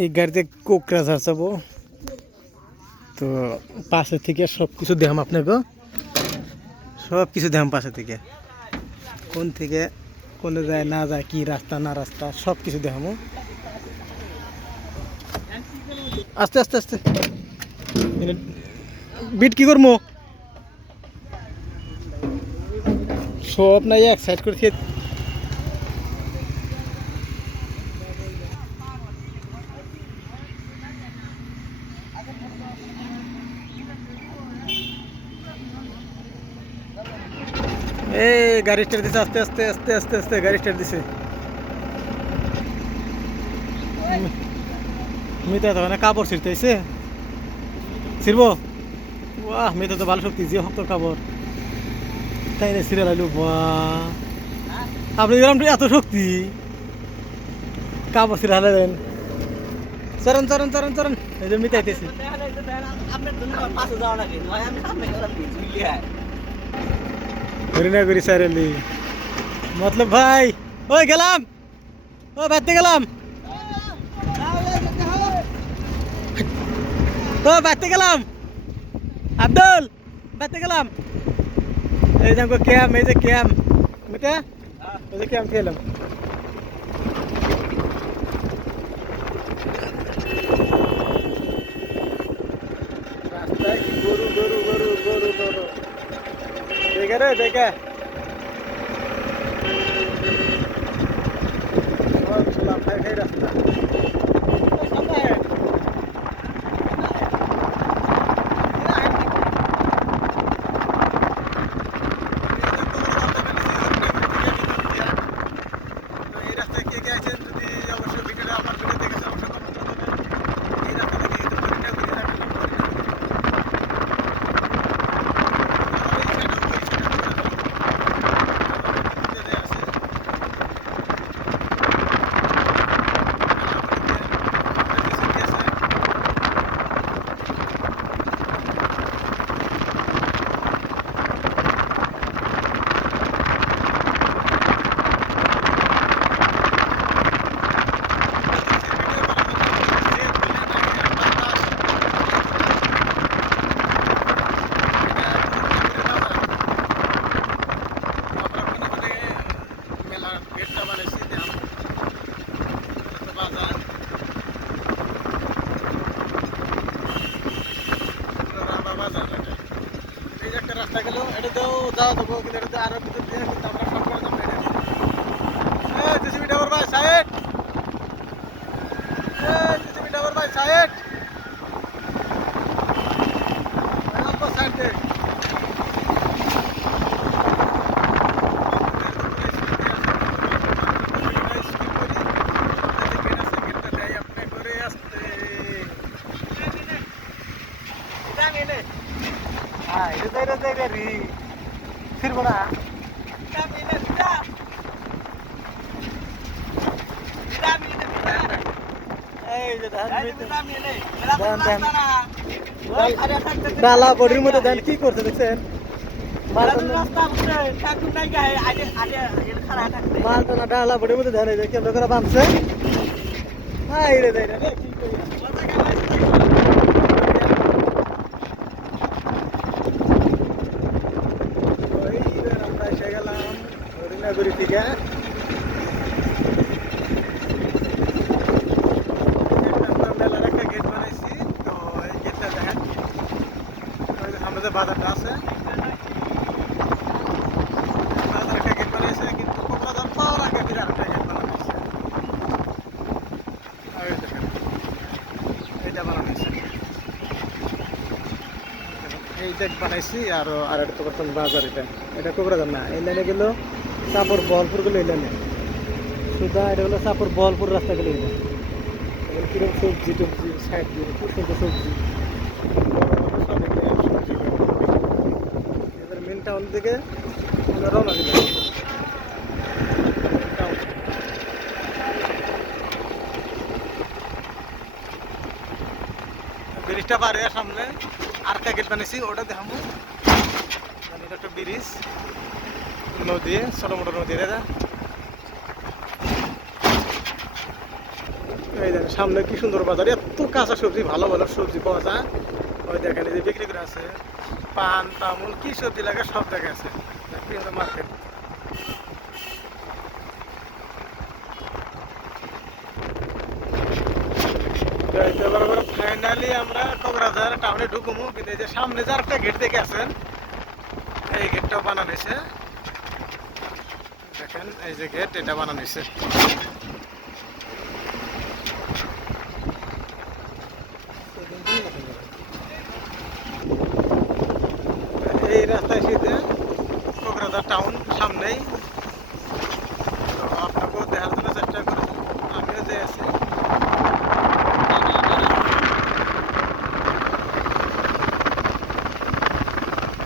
এই গাড়িতে কোকরাঝার যাবো, তো পাশে থেকে সব কিছু দেখাম আপনাকে, সব কিছু দেখাম পাশে থেকে, কোন থেকে কোনে যায় না যায়, কি রাস্তা না রাস্তা সব কিছু দেখামো। আস্তে আস্তে আস্তে বিট কি করবো সব নাই এক সাইড করে খেয়ে। এই গাড়ি স্টার্ট দিছে, আস্তে আস্তে আস্তে আস্তে আস্তে গাড়ি স্টার্ট দিছে। মিতা তো মানে কাপড় ছিঁড়তেছে, ছিড়বো। বাহ, মিতা তো ভালো শক্তি, যে শক্ত কাপড় তাই না ছিঁড়ে লাইলো। বাহ, আপনি এরকম এত শক্তি, কাপড় ছিঁড়ে হারালেন। চরণ চরণ চরণ চরণ, এই যে মিতাইতেছি। হরিণা করি সাইরেলি মতলব ভাই, ওই গেলাম, ও বাড়তে গেলাম, ও বাড়তে গেলাম, আব্দুল বাড়তে গেলাম। এই যে ক্যাম, এই যে ক্যাম মিতা, এই যে ক্যাম খেলাম। রাস্তায় গরু গরু গরু গরু গরু, দেখে রে দেখে খাই খাই রাস্তা। এই রাস্তায় কে কে আছেন, যদি অবশ্যই ভিডিওটা আমার ভিডিও দেখেছেন অবশ্যই কমেন্ট করবেন। এই রাস্তা থেকে কিন্তু হরিণা ঘুরে থাকলাম, রাস্তা গেল এটাতেও যাওয়া দেবো, কিন্তু এটাতে আরো ভিতর দিয়ে কিন্তু আমরা সব করে যাবো। এটা জেসিবি ডাবর ভাই সাইড, জেসিবি ডাবর ভাই সাইড, সাইড দে। ডালা বডির মধ্যে দেন কি করছে দেখছেন, মালটা ডালা বডির মধ্যে দেন, কেমন করে বাঁধছে। হাই রে দেয় রে কি করি। আমরা এসে গেলাম হরিণাগুড়ি থেকে। মেলার একটা গেট বানাইছি, তো এই গেটটা দেখেন, সামনে যে বাজারটা আছে, বাজার একটা গেট বানাইছে, কিন্তু কোকরাঝার পাওয়ার আগে বিরাট একটা গেট বানানো হয়েছে। এই দেখেন এইটা বানানো হয়েছে, এই দেখ বানাইছি। আর একটা তো করতাম বাজার, এটা কোকরাঝার না, এই লাইনে গেল চাপর বহলপুর গেলো, এই লাইনে সুদা এটা হলো চাপর বহলপুর রাস্তা গেলো। কিরকম সবজি টবজি সাইড দিয়ে খুব সুন্দর সবজি, এবার মেন টাউন থেকে রওনা দিল। ব্রিজটা পার হয়ে সামনে আর একটা গেট বানিয়েছি, ওটা দেখাবো। মানে এটা একটা ব্রিজ, নদী, ছোট মোটো নদী, এটা এই দেখেন সামনে কি সুন্দর বাজার, এত কাঁচা সবজি, ভালো ভালো সবজি পাওয়া যায়। ওই দেখেন এই যে বিক্রি করে আছে পান তামুল, কি সবজি লাগে সব দেখা আছে মার্কেট। ফাইনালি আমরা কোকরাঝার টাউনে ঢুকবো, কিন্তু এই যে সামনে যে একটা গেট দেখে আছেন, এই গেটটাও বানানো হয়েছে। দেখেন এই যে গেট, এটা বানানো হয়েছে। এই রাস্তায় সিধে কোকরাঝার টাউন সামনেই। তো আপনাকেও দেখার জন্য চেষ্টা করি, আমিও যে আছি।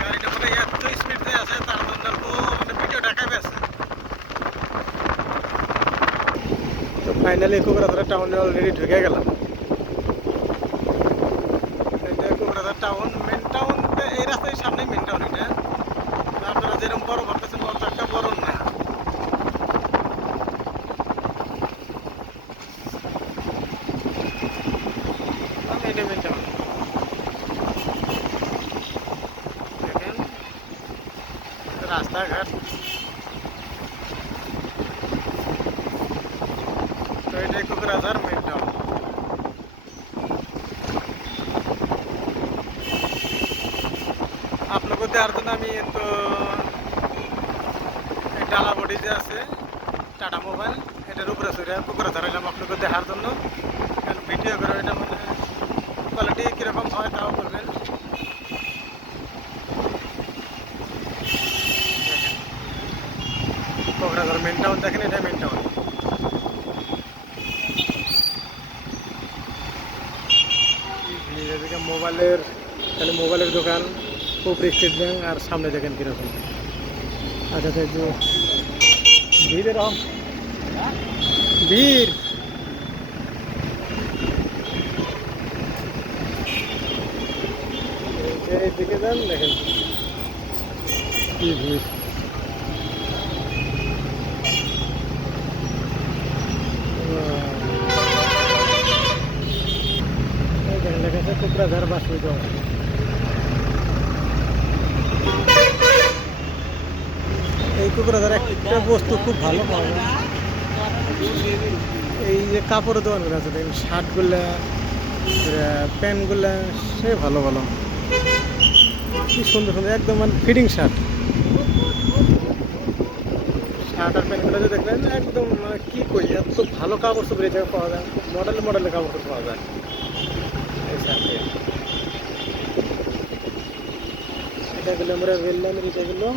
গাড়িটা মানে এত স্পিড দিয়ে আছে, তার জন্য মানে ভিডিও ঢাকায় আছে। তো ফাইনালি কোকরাঝার টাউনে অলরেডি ঢুকে গেলাম। কোকরাঝার টাউন, মেন টাউন এই রাস্তায় সামনে মেন টাউন। এটা আপনারা যেরকম বড় ভাবতেছেন, বড় একটা বড় না। এটা মেন টাউন। দেখেন রাস্তাঘাট, তো এটাই কোকরাঝার মেন টাউন। আপনাকে দেওয়ার জন্য আমি তো ডালা বডি যে আছে টাটা মোবাইল, এটার উপরে চড়ে কোকরাঝার এলাম আপনাকে দেখার জন্য। কারণ ভিডিও করে এটা মানে কোয়ালিটি কীরকম হয় তাও বলবেন। কোকরাঝার মেন টাউন দেখেন, এটা মেন টাউন। এদিকে মোবাইলের, তাহলে মোবাইলের দোকান, উপরে স্টেট ব্যাংক, আর সামনে দেখেন কীরকম। আচ্ছা আচ্ছা, যে ভিড় এরকম ভিড়, দিকে যান দেখেন কি ভিড়। দেখা যাচ্ছে কোকরাঝার বাস হইতে হবে। এই কোকরাঝার একটা বস্তু খুব ভালো পাওয়া যায়, এই যে কাপড়ের দোকানগুলো আছে দেখেন, শার্টগুলা, প্যান্টগুলা, সে ভালো ভালো, কি সুন্দর সুন্দর একদম মানে ফিটিং শার্ট। শার্ট আর প্যান্টগুলো যে দেখলেন একদম মানে কি করি, এত ভালো কাপড় চোপড় এই জায়গায় পাওয়া যায়, খুব মডেল মডেলের কাপড় চোপড় পাওয়া যায় এই শার্টে। এটা গেলো আমরা রেল লাইনের, এটা গেলো।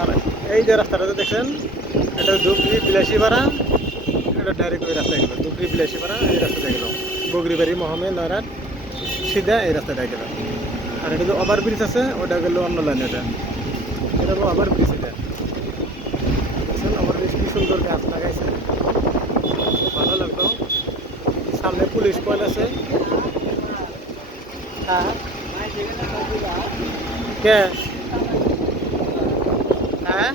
আর এই যে রাস্তাটা দেখছেন, এটা ধুবড়ি বিলাসীপাড়া, এটা ডাইরেক্ট ওই রাস্তায় গেলো, ধুবড়ি বিলাসীপাড়া এই রাস্তাতে গেলো, বগরিবাড়ি মোহামেদ নয়রাট সিধা এই রাস্তাটা গেল। আর এটা যে ওভারব্রিজ আছে, ওটা গেলো অন্য লাইন। এটা এটা হলো ওভারব্রিজ। এটা দেখছেন ওভারব্রিজ, কি সুন্দর গাছ লাগাইছে, খুব ভালো লাগলো। সামনে পুলিশ পয়েন্ট আছে। হ্যাঁ কে, হ্যাঁ